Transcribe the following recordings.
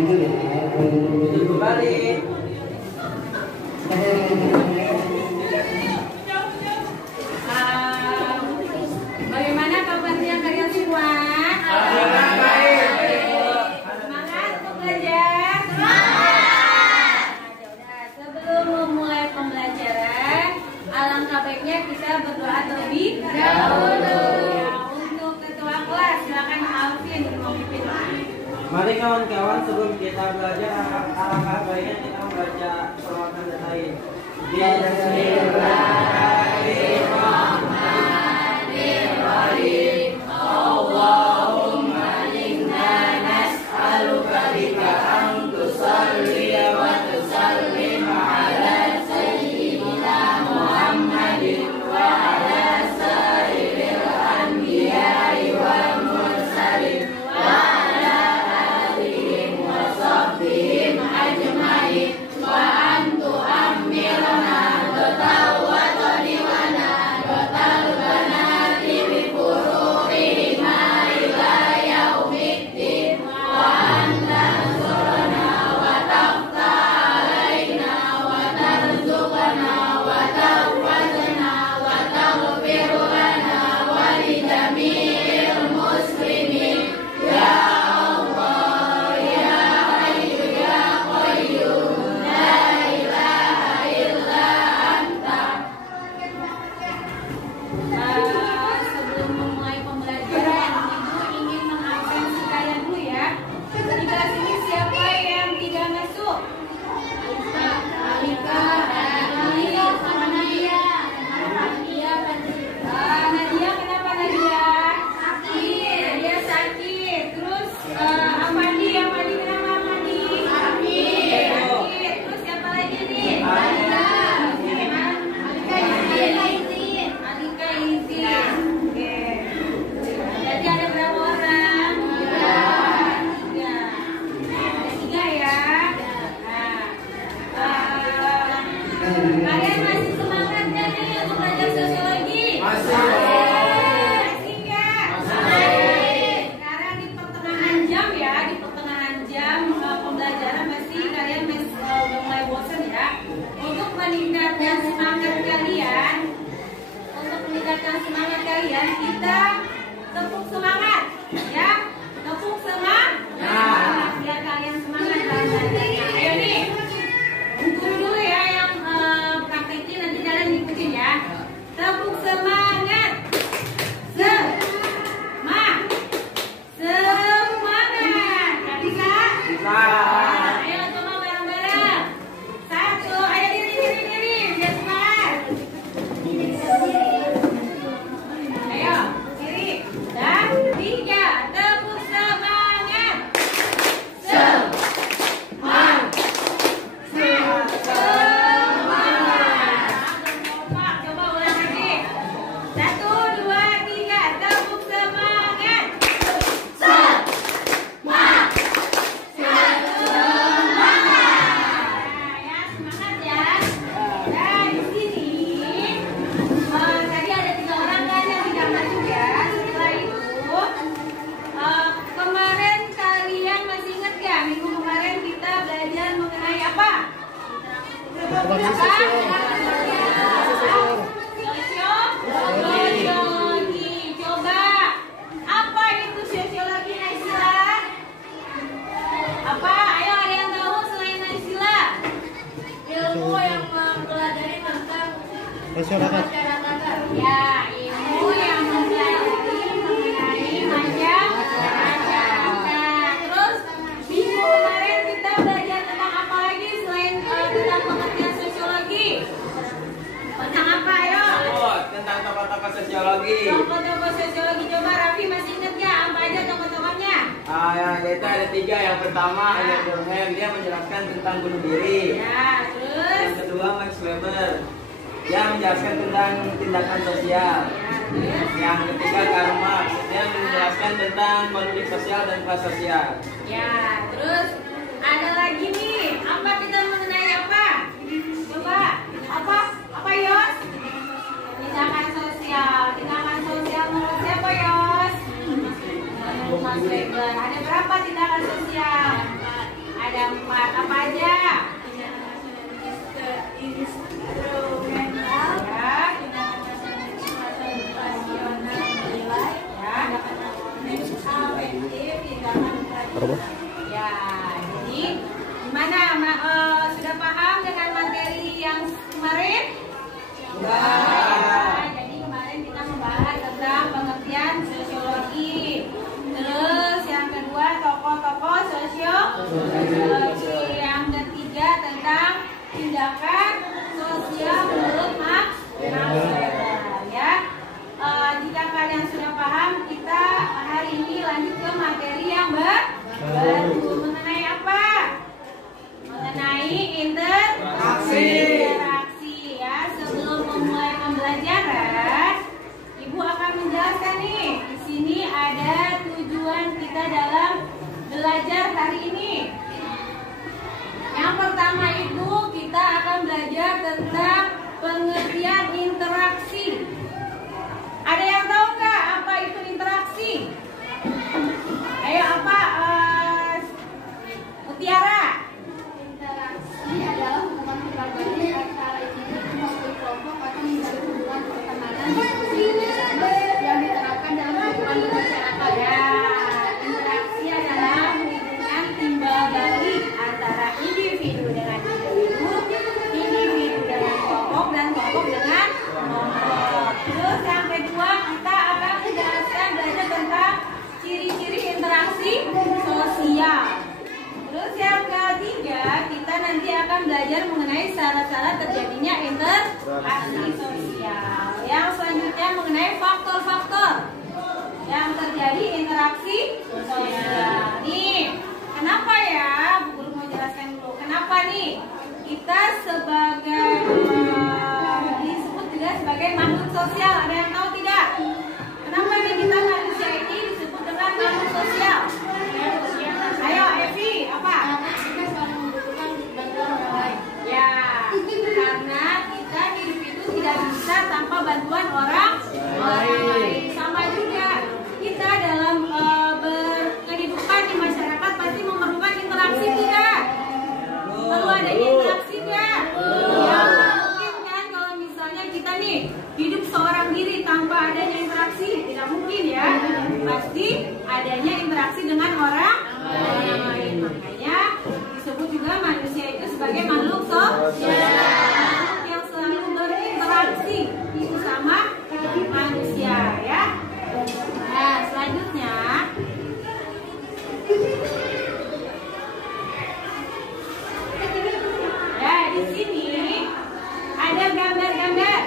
Kembali. Bagaimana kabarnya kalian semua? Semangat untuk belajar? Semangat! Sebelum memulai pembelajaran, alangkah baiknya kita berdoa terlebih dahulu. Untuk ketua kelas, silakan Alvin memimpin. Mari kawan-kawan, sebelum kita belajar, alangkah baiknya kita membaca selawat dan lain. Bismillahirrahmanirrahim. Allahumma inna nas'aluka bika an tusalli wa tusallim ala sayyidina Muhammadin wa ala sairil anbiya'i wal mursalin wa ala alihim wa sahbihim ajma'in wa antu amirna dotal wa toniwana dotal banati bi furu'ihima ila yaumiddin wa anta surana wa tafta alaina wa tarzuqana wa tawfazna wa taghfiru lana wa li jami'il muslimin ya Allah ya Hayyu ya Qayyum la ilaha illa anta. Sebelum memulai pembelajaran, Ibu ingin mengabsensi kalian dulu ya. Di kelas ini siapa yang tidak masuk? Alika sama Nadia. Nadia kenapa Nadia? Sakit. Nadia sakit. Terus Amadi kenapa Amadi? Sakit. Terus siapa lagi nih? Alika. Alika izin. Oke. Jadi ada berapa orang? Tiga. Ada tiga ya. Kalian masih semangat nggak nih untuk belajar sosiologi? Masih. Masih nggak? Masih. Sekarang di pertengahan jam ya, di pertengahan jam pembelajaran kalian masih udah mulai bosan ya. Untuk meningkatkan semangat kalian, kita tepuk semangat ya. Tepuk semangat. Biar kalian semangat dalam belajarnya. Ayo nih. Buku dulu ya yang praktekin, nanti kalian ikutin ya. Tepuk semangat. Semangat. Bisa? Ayo coba bareng-bareng. Satu, ayo diri, biar semangat. Ayo, diri. Dan tiga, tepuk semangat. Coba ulang lagi. Satu, dua, tiga, tepuk semangat. Ya, semangat ya. Dan di sini tadi ada 3 orang kan yang tidak masuk ya. Setelah itu kemarin kalian masih ingat gak minggu kemarin kita belajar mengenai apa? Sosiologi. Coba apa itu sosiologi Naysila? Apa? Ayo ada yang tahu selain Naysila? Ilmu yang mempelajari tentang Masyarakat. ya, ilmu yang mempelajari mengenai masyarakat. Terus minggu kemarin kita belajar tentang apa lagi selain tentang pengertian sosiologi? Tentang apa ayo? Tentang tokoh-tokoh sosiologi. Tokoh-tokoh sosiologi, coba Raffi masih ingat ya apa aja tokoh-tokohnya? Yaitu ada 3. Yang pertama ada Durkheim, dia menjelaskan tentang bunuh diri. Ya, terus? Yang kedua Max Weber, yang menjelaskan tentang tindakan sosial. Ya, terus? Yang ketiga Karl Marx, dia menjelaskan tentang konflik sosial dan kelas sosial. Ya, terus ada lagi nih. Apa kita mengenai apa? Coba apa? Apa Yos? Tindakan sosial. Tindakan sosial menurut siapa Yos? Mas Weber. Ada berapa tindakan sosial? 4. Apa aja? Instrumental, tindakan operasional nilai, afektif, tindakan Ya, jadi gimana? Sudah paham dengan materi yang kemarin? Jadi kemarin kita membahas tentang pengertian sosiologi. Terus yang kedua tokoh-tokoh sosiologi. Yang ketiga tentang tindakan sosial menurut Max Weber. Ya. Jika kalian sudah paham, kita hari ini lanjut ke materi yang baru. Mengenai apa? Mengenai interaksi ya. Sebelum memulai pembelajaran, Ibu akan menjelaskan nih. Di sini ada tujuan kita dalam belajar hari ini. Yang pertama itu kita akan belajar tentang pengertian interaksi. Ada yang tahu nggak apa itu interaksi? Ayo apa? Mutiara. Interaksi adalah hubungan pribadi antara individu maupun kelompok atau menjalin hubungan pertemanan yang diterapkan dalam hubungan bermasyarakat. Ya, interaksi adalah hubungan timbal balik antara individu dengan individu, individu dengan kelompok, dan kelompok dengan kelompok. Terus yang kedua kita akan menjelaskan belajar tentang ciri-ciri interaksi sosial. Terus yang ketiga kita nanti akan belajar mengenai syarat-syarat terjadinya interaksi sosial. Yang selanjutnya mengenai faktor-faktor yang terjadi interaksi sosial. Nih, kenapa ya? Bu Guru mau jelaskan dulu. Kenapa nih? Kita sebagai disebut juga sebagai makhluk sosial. Ada yang tahu tidak? Kenapa nih kita manusia ini disebut dengan makhluk sosial? Ayo, Evi, apa? Kita selalu membutuhkan bantuan orang lain. Ya, karena kita hidup itu tidak bisa tanpa bantuan orang lain. Sama juga kita dalam berkehidupan di masyarakat pasti memerlukan interaksi tidak? Perlu adanya interaksi tidak? Ya, mungkin kan kalau misalnya kita nih hidup seorang diri tanpa adanya interaksi, tidak mungkin ya. Pasti adanya interaksi dengan orang lain. Makanya disebut juga manusia itu sebagai makhluk sosial yang selalu berinteraksi itu sama manusia ya. Nah, selanjutnya ya, di sini ada gambar-gambar.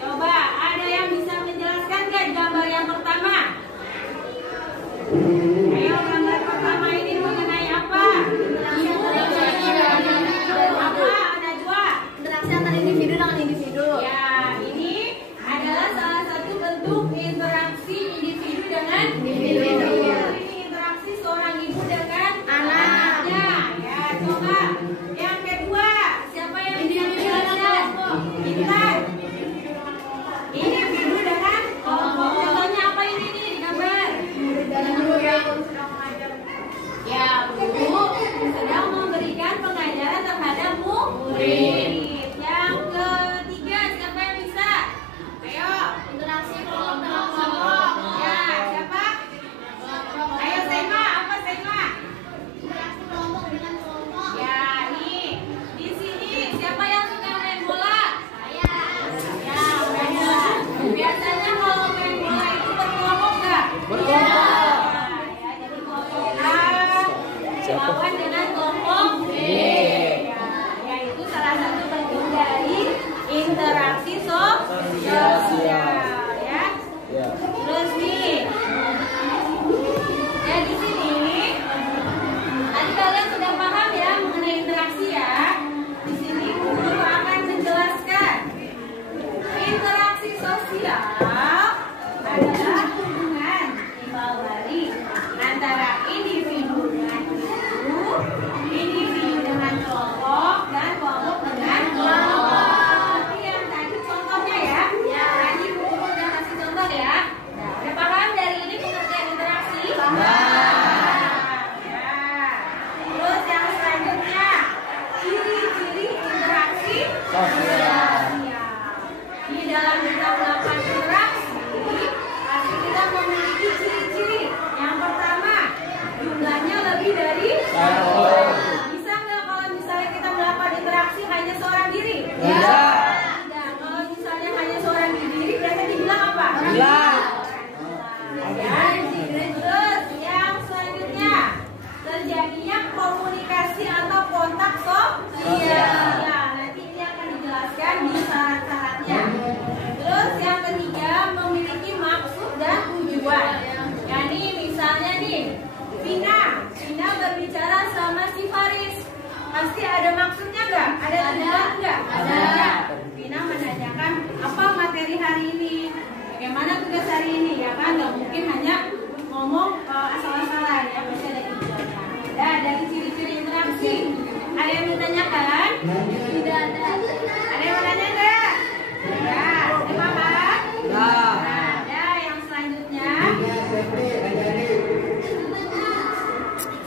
Coba ada yang bisa menjelaskan nggak gambar yang pertama? Ayo, gambar pertama ini mengenai apa? Ibu, apa? Ada interaksi ada maksudnya nggak? Ada tujuan nggak? Ada. Vina menanyakan apa materi hari ini, bagaimana tugas hari ini, ya kan? Nggak mungkin hanya ngomong asal-asalan, ya pasti ada tujuannya. Dari ciri-ciri interaksi, ada yang menanyakan? Tidak ada. Ada yang menanya nggak? Ya, terima kasih. Nah, ada yang selanjutnya.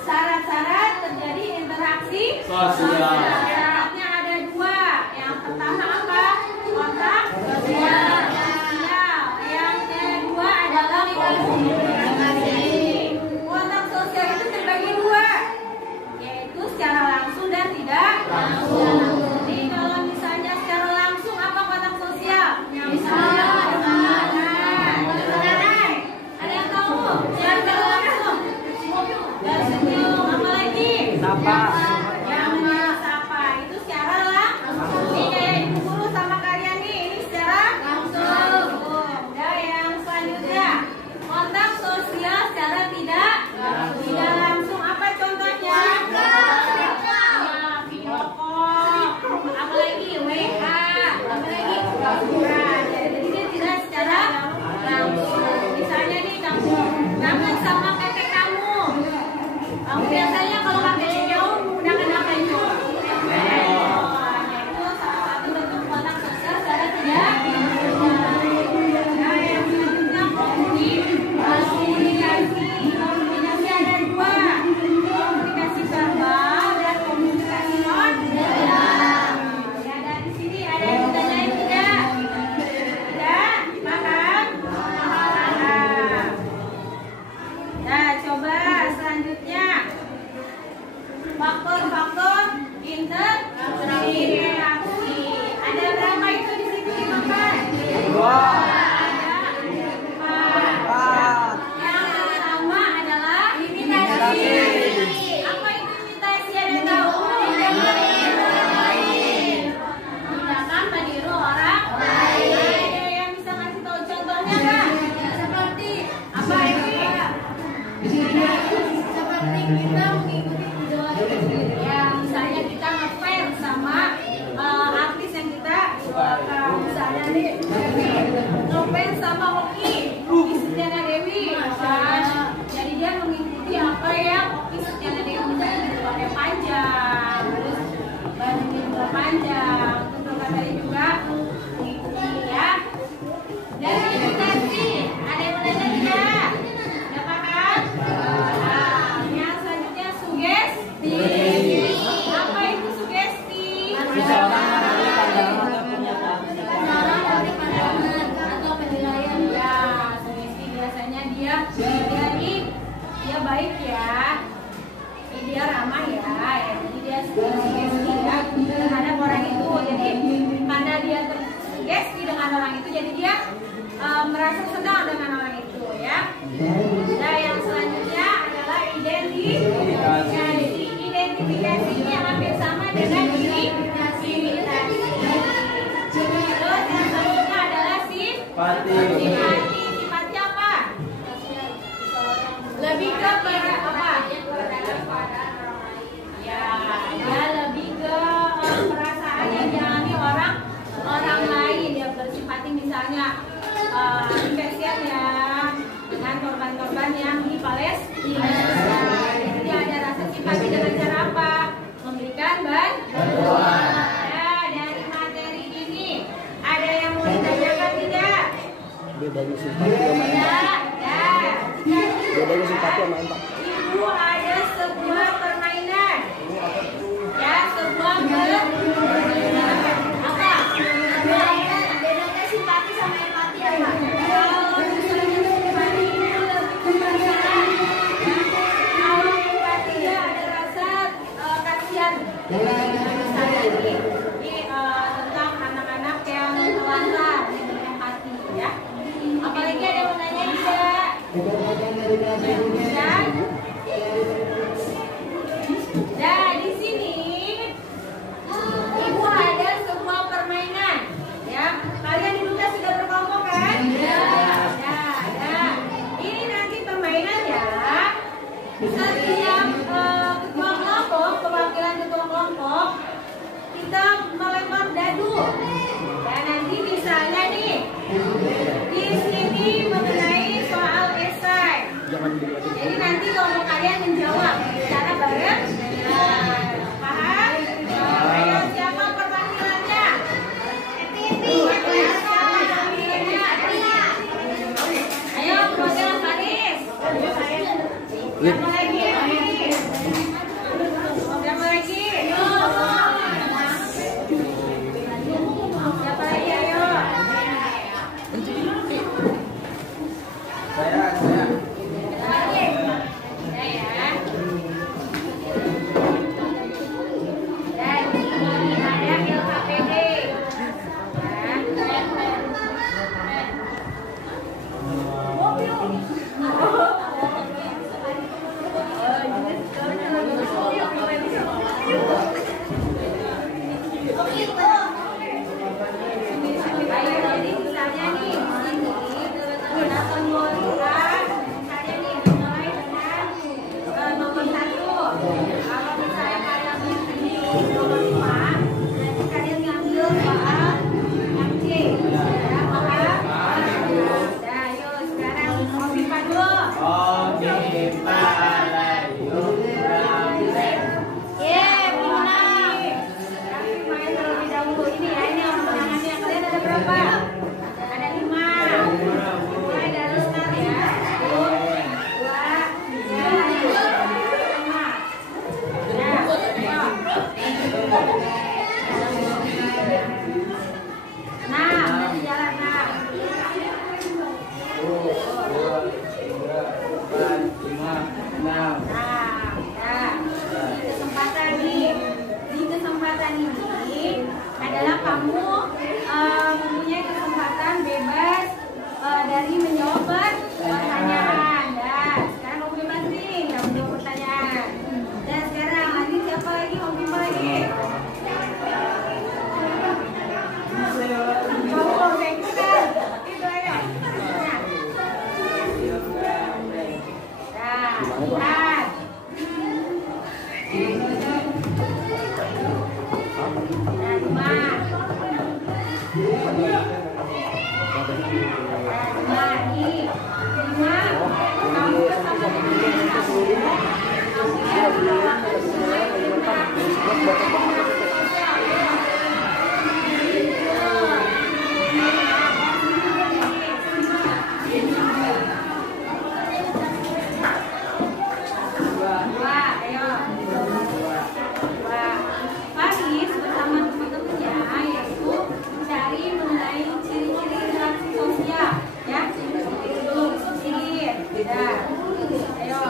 Syarat-syarat terjadi interaksi sosial. Syaratnya ada dua. Yang pertama apa? Kontak sosial. Yang kedua adalah komunikasi. Kontak sosial itu terbagi dua, yaitu secara langsung dan tidak langsung. Jadi kalau misalnya secara langsung apa kontak sosial? Misalnya ada yang tahu? Secara langsung. Senyum, apa lagi? Sapa. Yang sapa itu secara langsung. Ini kayak ibu guru sama kalian nih, ini secara langsung. Dan yang selanjutnya, kontak sosial secara tidak langsung. Apa contohnya? Video call. Apa lagi? WA. Apa lagi? Nah, jadi dia tidak secara langsung. Misalnya nih kamu kangen sama kakek kamu. Kamu biasanya kalau kakeknya jauh menggunakan apa itu? Itu salah satu bentuk kontak sosial secara tidak langsung. Nah, yang selanjutnya komunikasi. Komunikasi ada dua, komunikasi verbal dan komunikasi non verbal. Ya, dari sini ada yang ditanyain tidak? Tidak? Makan? Nah, coba selanjutnya faktor-faktor interaksi. Ada berapa itu di situ dimakan? Dua. Ada empat. Yang pertama adalah imitasi. Apa itu imitasi? Ada yang tahu? Menggunakan meniru orang lain. Ada yang bisa kasih tahu contohnya nggak? Seperti apa ini? Seperti kita mengikuti idola. Ya, misalnya kita ngefans sama artis yang kita idolakan. Misalnya nih, ngefans sama Oki Setiana Dewi, kan? Jadi dia mengikuti apa yang Oki Setiana Dewi, misalnya rambutnya panjang, terus bajunya juga panjang, terus tadi juga mengikuti, ya. Dari imitasi, ada yang menanya tidak? Dapat kan? Yang selanjutnya sugesti. Apa itu sugesti? Seseorang memberi pandangan atau pernyataan. Atau penilaian. Ya, sugesti biasanya dia baik ya, dia ramah ya, jadi dia sugesti ya terhadap orang itu. Jadi karena dia tersugesti dengan orang itu, jadi dia merasa senang dengan orang itu, ya. Nah, yang selanjutnya adalah identifikasi. Identifikasi ini hampir sama dengan imitasi. Terus yang selanjutnya adalah simpati. Simpati apa? Lebih ke apa? Ya, lebih ke perasaan yang dialami orang lain yang bersimpati, misalnya kasihan ya dengan korban-korban yang di Palestina. Jadi ada rasa simpati dengan cara apa? Memberikan bantuan. Ya, dari materi ini ada yang mau ditanyakan tidak? Bedanya simpati sama empati. Bedanya simpati sama empati. Ibu ada sebuah permainan. Ya, sebuah permainan. Apa? Bedanya simpati sama empati apa? Kalau misalnya simpati ini lebih ke perasaan. Kalau empati ya ada rasa kasihan. Misalnya ini tentang anak-anak yang telantar, yang berempati, ya. Apalagi ada yang menanya tidak? Nah, di sini Ibu ada sebuah permainan, ya. Kalian duduknya sudah berkelompok kan? Ya. Ada. Ini nanti permainan ya. Setiap ketua kelompok, perwakilan ketua kelompok nomor 5, nanti kalian ngambil soal yang C. Ya, paham? Nah, yuk sekarang Hovifa dulu. Tapi main terlebih dahulu ini ya, ini yang kemenangannya. Kalian ada berapa? Ada 5. Mulai dari start ya. 1, 2, 3, 5. Nah, masih jalan, nah. Nah, ya. Di kesempatan ini adalah kamu mempunyai kesempatan bebas dari menjawab pertanyaan. Dan sekarang kamu bebas nih, kamu menjawab pertanyaan. Dan sekarang lagi siapa lagi? Hovifa lagi. Kamu bengkel. Itu ayo. Nah, lihat. Nah, 5. Nah, ini 5. Kamu bersama dengan kamu. Faris bersama teman-temannya yaitu mencari mengenai ciri-ciri interaksi sosial, ya. Dulu ciri, beda. Ayo.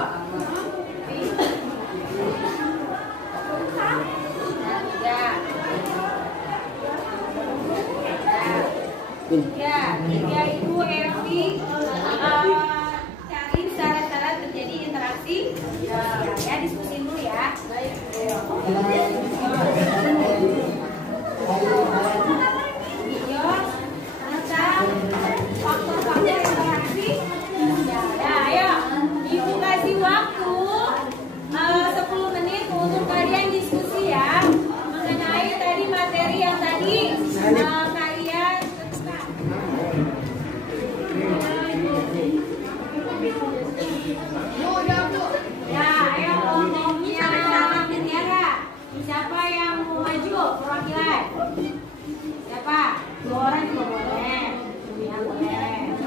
Tiga itu Evi cari syarat-syarat terjadi interaksi. Ya, diskusi dulu ya. Video tentang faktor-faktor interaksi. Ya, ayo. Ibu kasih waktu 10 menit untuk kalian diskusi ya mengenai tadi materi yang tadi kalian tentukan. Ya, ayo ngomongnya sangat Tiara. Siapa yang mau maju perwakilan? Siapa? 2 orang juga boleh. Ya, boleh.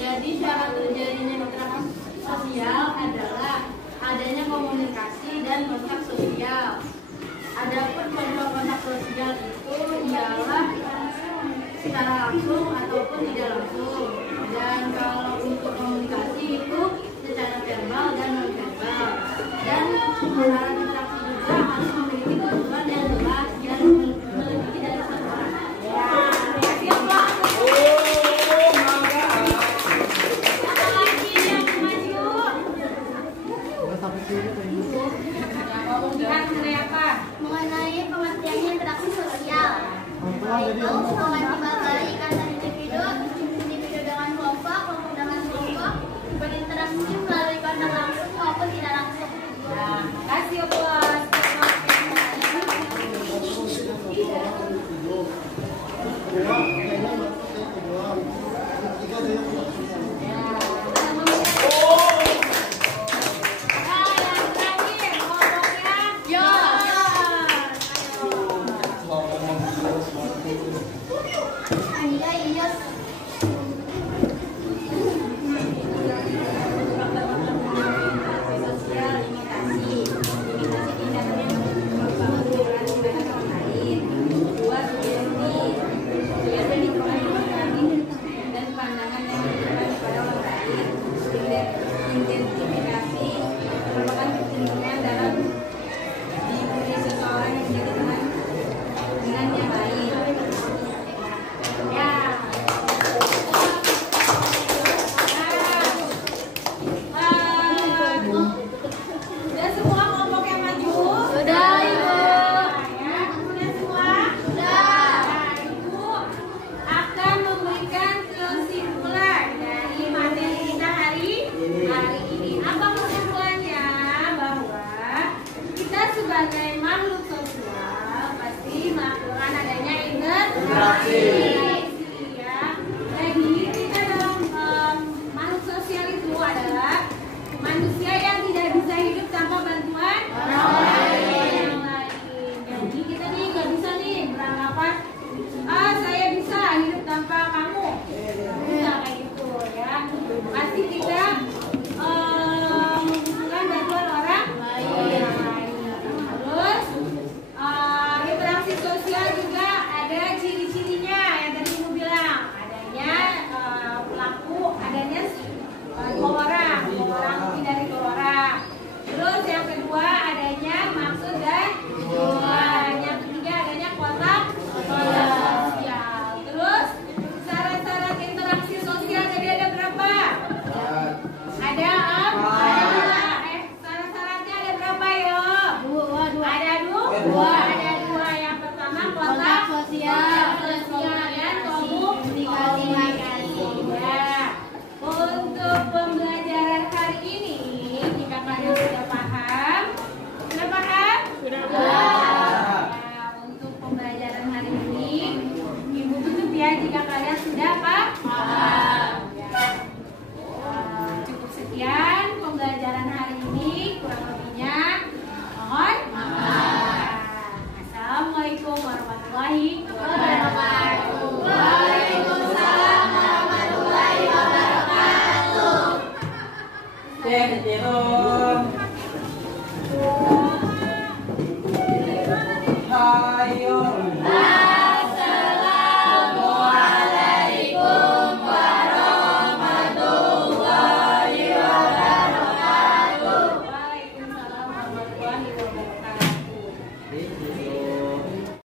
Jadi syarat terjadinya interaksi sosial adalah adanya komunikasi dan kontak sosial. Adapun kontak sosial itu ialah secara langsung ataupun tidak langsung. Dan kalau untuk komunikasi itu secara verbal dan non verbal. Dan syarat interaksi juga harus memiliki tujuan yang jelas dan melebihi dari satu orang. Mengenai pengertiannya interaksi sosial, yaitu mengakibat baik antar individu dengan kelompok dengan kelompok, berinteraksi melalui kontak langsung maupun tidak langsung. Nah, kasih bos. Interaksi. Ya. Jadi kita dalam makhluk sosial itu adalah manusia yang tidak bisa hidup tanpa bantuan orang lain. Jadi kita nih nggak bisa nih beranggapan saya bisa hidup tanpa kamu. Bisa kayak gitu ya. Pasti kita membutuhkan bantuan orang lain. Terus interaksi sosial juga ada ciri-cirinya yang tadi Ibu bilang. Adanya pelaku, adanya dua orang lebih dari dua orang. Terus yang kedua adanya maksud dan tujuan. Yang ketiga adanya kontak sosial. Terus syarat-syarat interaksi sosial tadi ada berapa? Ada syarat-syaratnya ada berapa yo? Dua. Ada dua. Ada dua. Yang pertama kontak sosial dan komunikasi. Ya. Untuk pembelajaran hari ini, jika kalian sudah paham, sudah paham? Ya, untuk pembelajaran hari ini, Ibu tutup ya jika kalian sudah paham. Ya. Cukup sekian pembelajaran hari ini, kurang lebihnya mohon maaf. Assalamualaikum warahmatullahi wabarakatuh. Waalaikumsalam warahmatullahi wabarakatuh. Hayo.